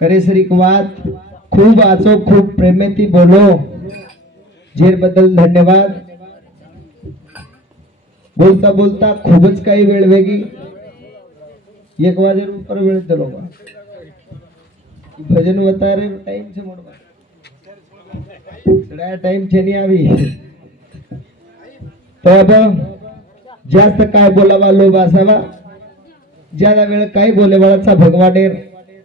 करेसरिक वाद खूप आचो खूप प्रेमेती बोलो जेर बद्दल धन्यवाद। बोलता बोलता खूबच काही वेळ वेगी 1 वाजेर ऊपर वेळ दिलो भजन वतारे टाइम छे मोडवा सड़ा टाइम छे नहीं आवी तो अब जास्त काय बोलावा लोभ असावा ज्यादा वेळ काय बोले वाळाचा भगवानेर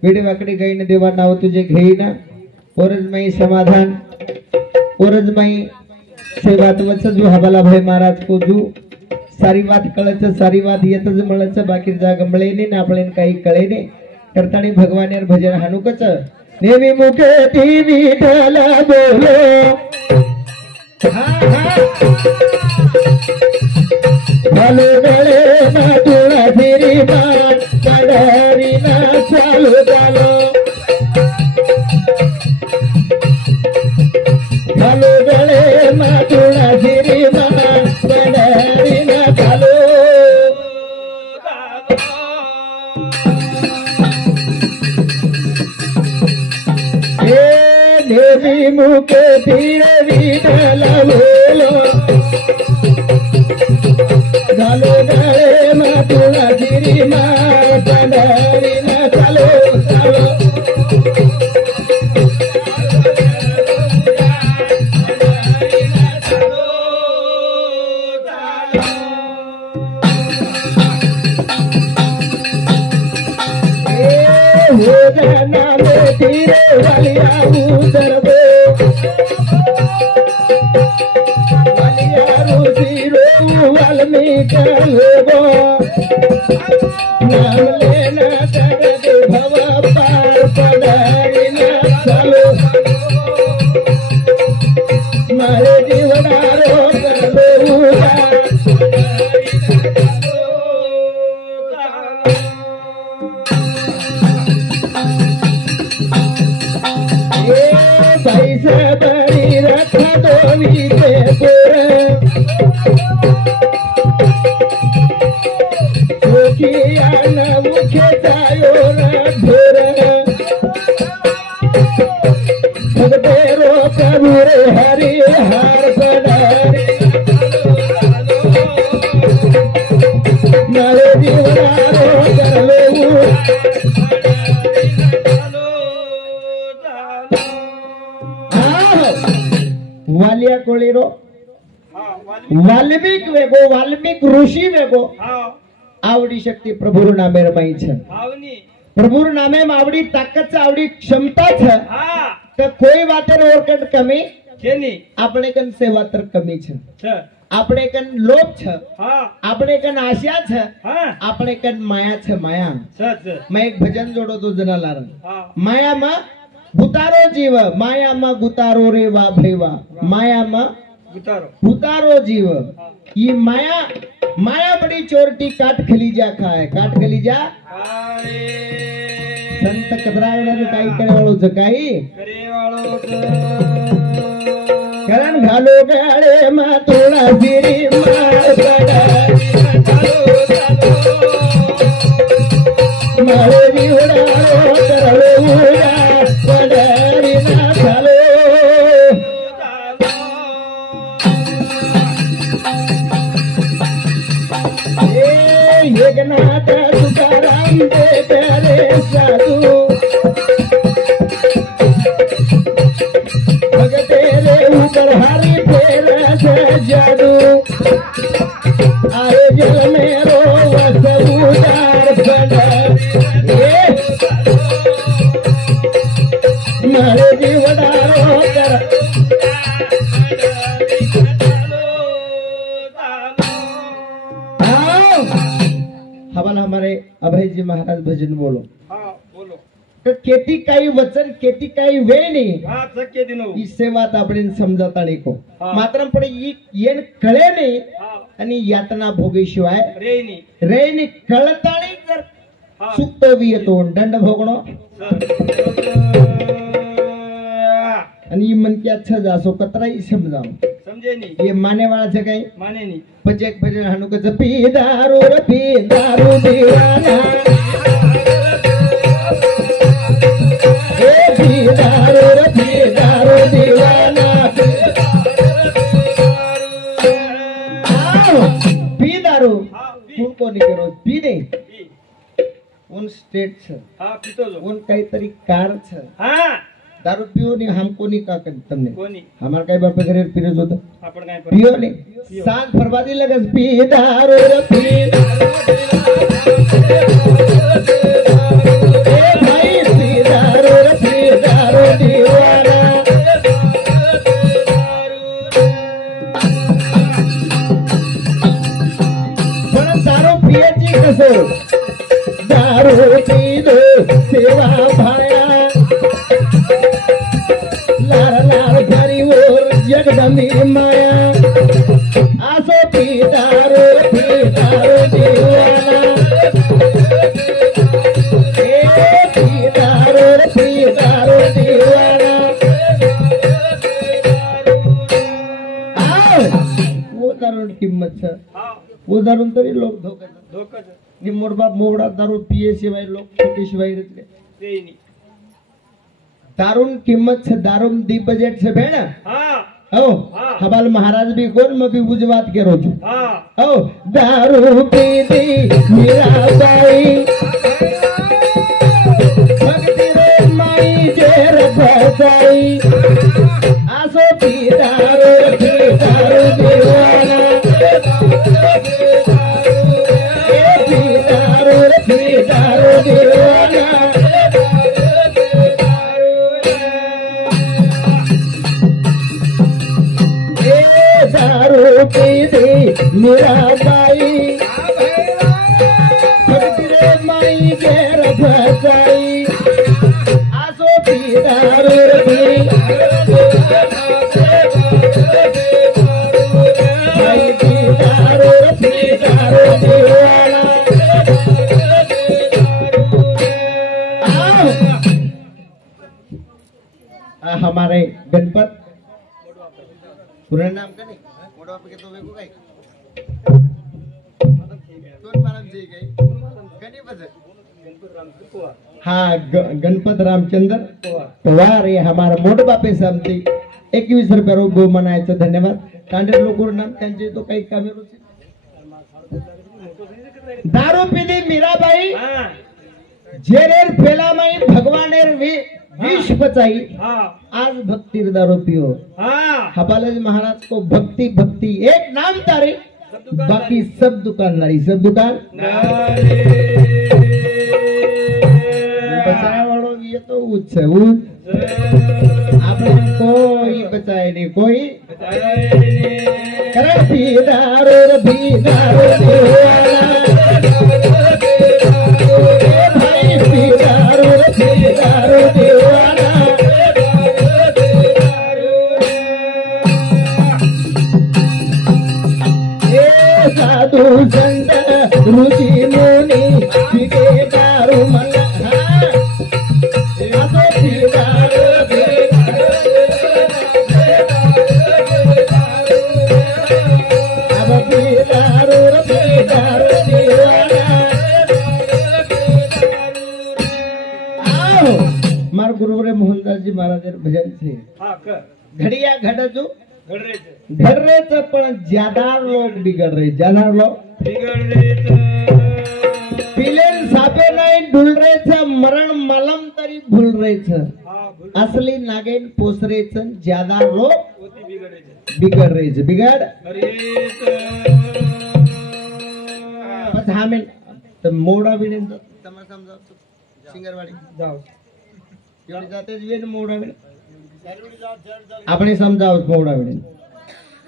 वेडे वाकडे गाईने देवा नाव तुझे घेईना ओरज माई समाधान ओरज माई सेवात वच जो हवाला भाई महाराज को जो सारी बात कळच सारी बात येतच मळच बाकी जा गंबळेने ना आपले काही कळेने करतानी भगवानेर भजन हानुकच नेमी मुखे ती विठला बोलो भले गळे ना तुळा फिरी मान पंढरी ना चालू चालो भले गळे ना तुळा फिरी मान पंढरी ना चालू देवी मुखे धीर विठला बोलो घालो गळे मा तुळा गिरी मा पंढरी ना चालो चालो हो जाना में धीरे वालिया उधर दो वालिया रूसी रो वाल्मीकि लोगो नाम लेना जगत भव पार पंढरी ना चालो मारे जीवनारो कर लो पैसे बड़ी रख दो वीते पुर सुखिया न मुखे जायो न ढोर भगतेरो प्रभु रे हरि हार पंढरी मारे जीवनारो कर लो वालिया कोळीरो वाल्मीक वेगो वाल्मीक ऋषि वेगो आवडी शक्ती प्रभुर नामे रमाई छ प्रभुर नामे में आवडी ताकत आवडी क्षमता छ तो कोई बातेर ओरकट कमी केनी आपणे कन सेवा तर कमी छ आपणे कन लोभ छ आपणे कन आशा छ आपणे कन माया छ माया मैं एक भजन जोड़ो तो जनालार माया मा गुतारो जीव माया मा गुतारो रे वा भैवा माया मा गुतारो जीव ये माया माया बड़ी चोरटी काट खलीजा खाए काट खलीजा संत कतरायणा ने काही करे वाळो जकाई करे वाळो करण घालो गाळे मा तोळा फिरी माळ पंढरी चालो चालो माळे निवडारो करलो उडा पंढरी ना चालो एकनाथ तुकाराम दे प्यारे साधु भगते रे ऊपर हरि फेरा जादू आए जल में रो वस उदार पंढरी मारे जीवडारो कर हमारा हमारे अभय जी महाराज भजन बोलो बोलो तो खेती काही वचन खेती काही वेळ नाही सेवात आपण समजतानी को मात्र पण येन कळे नाही आणि यातना भोगेशिवाय रेनी कळतानी जर सुक्तवी येतो दंड भोगणो आणि मन की अच्छा जासो कतराई समजाव समझे नहीं ये माने वाला से कहीं माने नहीं भजन हनुक पी दारू दीवाना उन स्टेट छ हा पितो जो उन काहीतरी कार छ हा दारू पियो ने हमको नहीं का कर तुमने कोणी हमार काय बाप घरे पीरत होता आपण काय पियो ने सांज फरवादी लगस पी दारू रे पी ए भाई पी दारू रे पी दारू दीवाना पण दारू पियाची कसो दारू पी दो सेवा भाया लार लार घरीवर जगदंबी माया आसो पिदारो दीवाना ए पिदारो दीवाना आओ वो दारू किंमत छ हा वो दारू तरी लोक धोका धोकाच निमोड बाप मोडा दारू पिये शिवाय लोक छोटे शिवाय रचले तेनी दारून किंमत छ दारून दी बजेट छ भेण हा ओ हाँ। हबाल महाराज भी गोल में भी उजवात करो छु हा ओ दारू पीती मीराबाई भक्ति रे माई जेर बसाई आसो पी दारू दीवाना ए पी दारू दीवाना दारू पीती मीराबाई भक्ति रे माई घेर बसाई आसो पी दारू भाई पी दारू दीवाना हमारे गणपत पूरा नाम का नहीं मोड़ा पे तो वेगो काय कोण मारम जे काय कनी बजे हाँ गणपत रामचंद्र पवार ये हमारा मोठ बापे समती 21 रुपये रोग मनायचं धन्यवाद कांडे लोक नाम त्यांचे तो काही कमी दारू पीली मीराबाई हा जेरेर पेलामाई भगवानेर विष बचाई हा आज भक्ति दारू पियो हा हबालज महाराज को भक्ति भक्ति एक नाम तारे बाकी सब दुकानदारी सब दुकान बचाया वालों ये तो उच्च आपने कोई बचाए नहीं कोई करे भी दारू दीवाना भाई भी दारू दीवाना साधु संत ऋषि मुनि पिके दारू मला आसो पिदारो अब पिदारो दीवाना आओ मार गुरु रे मोहनदास जी महाराज भजन से हा कर घड़िया घड़ा जो घडरेच घड़ रहे थे पर ज्यादा लोग बिगड़ रहे ज्यादा लोग बिगडरेच पिलेन सापे नहीं ढूल रहे थे मरण मलम तरी भूल रहे थे हा भूल असली नागेन पोस रहे थे ज्यादा लोग होती बिगडरेच बिगड़ रहे थे बिगड़ घडरेच बस हमें तो मोड़ा भी नहीं तमा समझाओ सिंगरवाड़ी जाओ एवढे जाते जीवन मोड़ा भी આપણે સમજાવ મોડા વિડે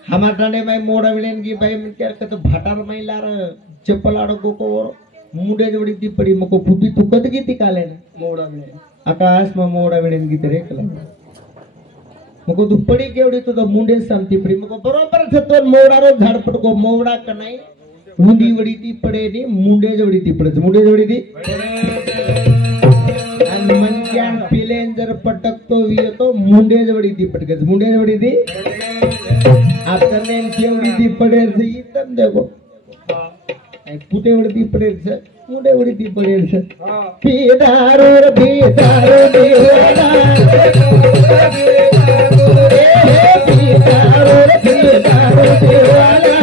हमार टाणे में मोड़ा विलेन की भाई मैं क्या कहते भाटार में लार चप्पल आड़ो को मुंडे जोड़ी ती पड़ी मको फूटी तू कद की ती काले ना मोड़ा विलेन आकाश में मोड़ा विलेन की तरह कला मको तू पड़ी केवड़ी तो मुंडे समती पड़ी मको बरोबर थतो मोड़ा रो झाड़पट को मोड़ा कनाई मुंडी वड़ी ती पड़े नी मुंडे जोड़ी ती पड़े मुंडे जोड़ी ती मनक्यान पिलेन जर पटकतो वियो तो मुंडे जोड़ी ती पटके मुंडे जोड़ी ती आता नेम केवड़ी ती पड़े से तम देखो पुटे वड़ी पड़े से मुंडे वड़ी पड़े से पीदारो दीवाना ए पीदारो दीवाना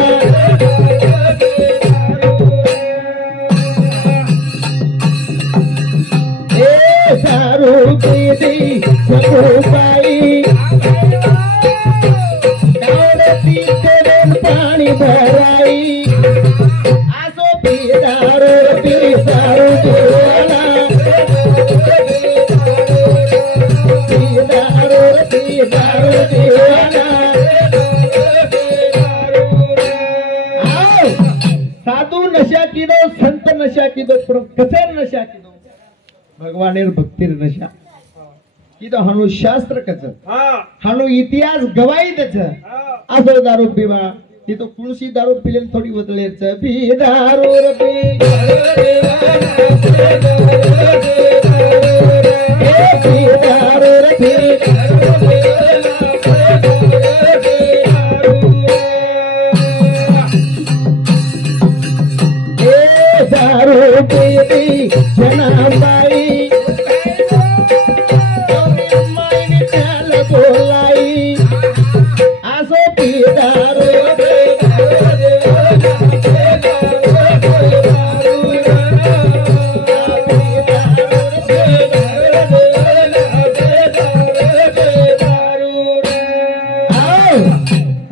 बाई गावडती करून पाणी भराई आसो पिदारू पिसारू देवाला पिदारू देवाला साधु नशा की दो संत नशा की दो कसेर नशा की दो भगवानेर भक्तिर नशा की दो हाणू शास्त्र कच हाणू इतिहास गवाई त्याच असो दारू पिवा ती तो कुणसी दारू पिलेल थोडी वतळेच पी दारू रे पी दारू रे पी दारू पी जनाबाई माई विठ्ठल बोलाई आसो पी दारू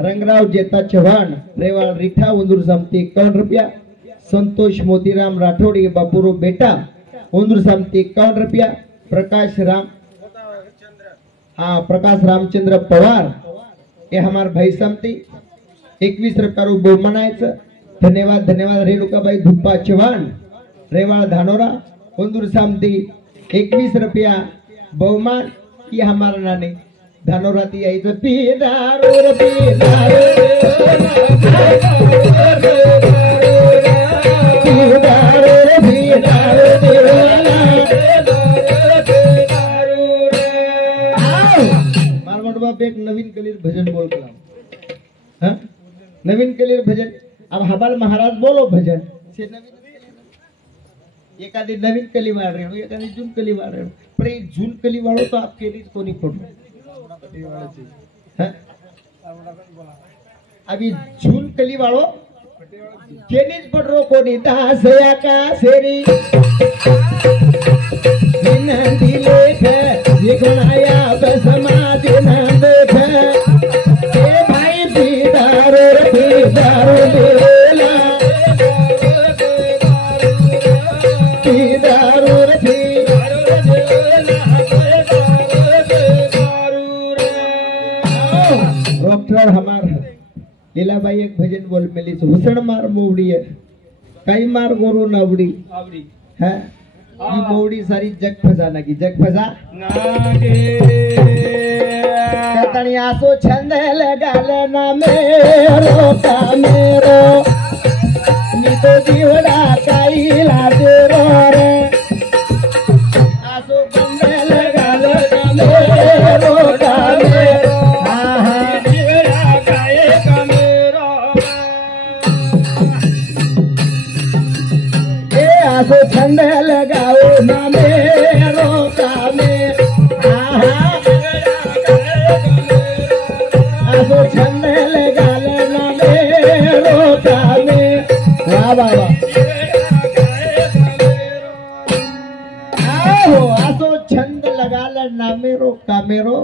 रंगराव जेता चव्हाण रेवाड़ रिठा उंदूर सामती 51 रुपया संतोष मोतीराम राठौड़ी बापुरो बेटा उंदूर सामती 51 रुपया प्रकाश रामचंद्र पवार ये हमार भाई सामती 21 रुपया बहुमानायचं धन्यवाद धन्यवाद रेणुकाबाई धुप्पा चव्हाण रेवाड़ धानोरा उंदूर सामती 21 रुपया बहुमान की हमारा नाने धानोरा ती यायचं पिदारू रे पिदारू बाप एक नवीन कलीर भजन बोल कला नवीन कलीर भजन अब हबाल महाराज बोलो भजन से नवीन एखादी नवीन कली वाड़ रहे हो एखादी जून कली वाड़ रहे हो पर ये जून कली वाड़ो तो आपके लिए कोनी पड़ो अभी जून कली वाड़ो केनीज पड़ो कोनी दास या का सेरी नंदी लेख लिखनाया बसमाधि न देख ए भाई पिदारू देला पिदारू डॉक्टर हमार लीलाबाई एक भजन बोल मिली हुसण मार मोवड़ी है कई मार गोरू नावड़ी है ये मोवड़ी सारी जग फसाना की जग फसा कतनी आसो छंद लगाल ना मेरो का मेरो नी तो जीवड़ा काई लाजे रो रे आसो छंद लगाल ना मेरो का मेरो जीवड़ा काई का मेरो आसो छंद लगाओ ना मेरो का मेरो आसो छंद लगाल ना मेरो का मेरो वाह वाह वाह आसो छंद लगाल ना मेरो का मेरो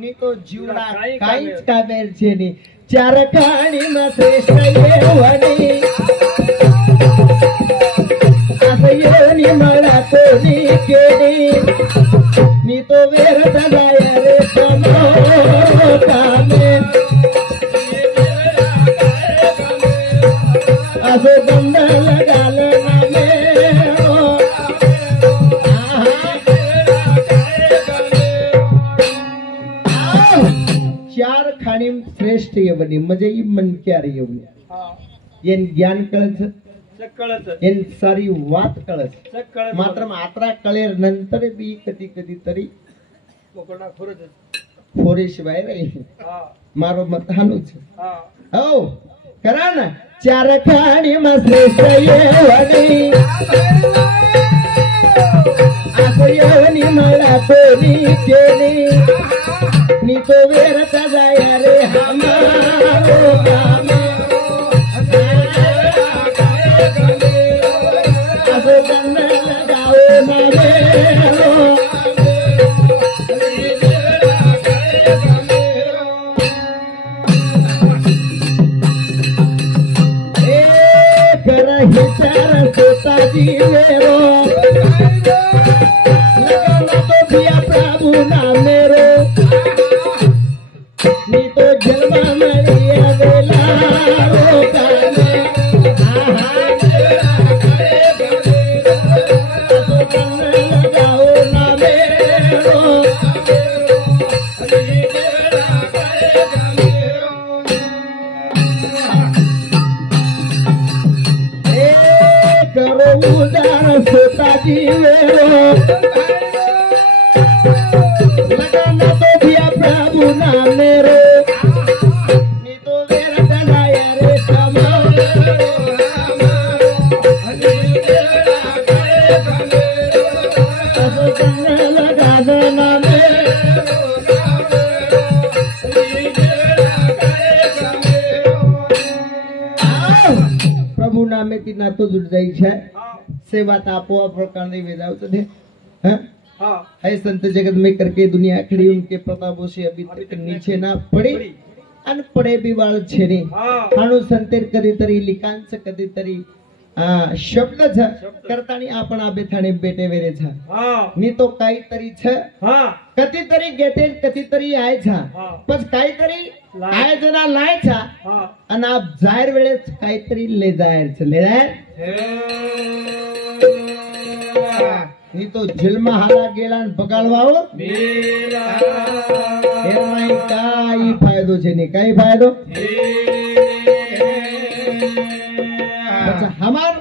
नी तो जीवना काहीच का मेरचे नी चार काणी में श्रेष्ठ येवणी असयोनी मला कोणी केली नी तो वेरत जाय रे कमो कामे असो बंद लगाल ना मेरो चार खाणी श्रेष्ठ येवणी म्हणजे ही मनक्यार येवणी येन ज्ञान कळच येन सारी वात कळच मात्र मात्रा कळेर नंतर बी कधी कधी तरी फोरे शिवाय रे मारो मत हालूच हो करा ना चार खाणी में श्रेष्ठ येवणी असो येवणी मला कोणी केली नी तो वेरत जाय रे हमारो कामे असो बंद लगाओ ना मेरो लगाना तो दिया प्रभु नाम रे नी तो वेरा डलाया रे प्रभु नामे ती नातो जुड़ जाई छे सेवा ता आपो प्रकार नहीं वेदाव तो दे हाँ है संत जगत में करके दुनिया खड़ी उनके प्रतापों से अभी तक नीचे ना पड़ी अन पड़े भी वाल छेने हाणु संतेर कधीतरी लिकांच कधीतरी शब्द छ करतानी आपण आबे थाने बेटे वेरे छ नी तो काहीतरी छ कधीतरी घेते कधीतरी आय छ पण काहीतरी आय जना लाय छ अन आप जाहीर वेळेस काहीतरी ले जाहीर छ ले नी तो जिल्मा हाला गेला न बगाडवाओ मेला एरमाई काही फायदो छे ने काही फायदो अच्छा हमार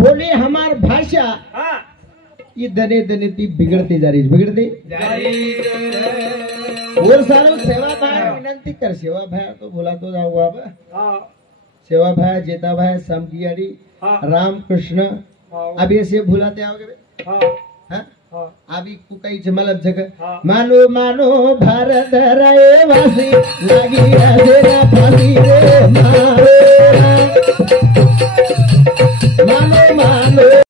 बोली हमार भाषा ये दने दने ती बिगड़ती जा रही और सारो सेवा भाई विनंती कर सेवा भाई तो बोला तो जाओ अब सेवा भाई जेता भाई समगियाड़ी राम कृष्ण अब ऐसे भुलाते आओगे अभी कुकाई जमलत जगह मानो मानो भारत राय वासी लगी तेरा फांसी रे मारे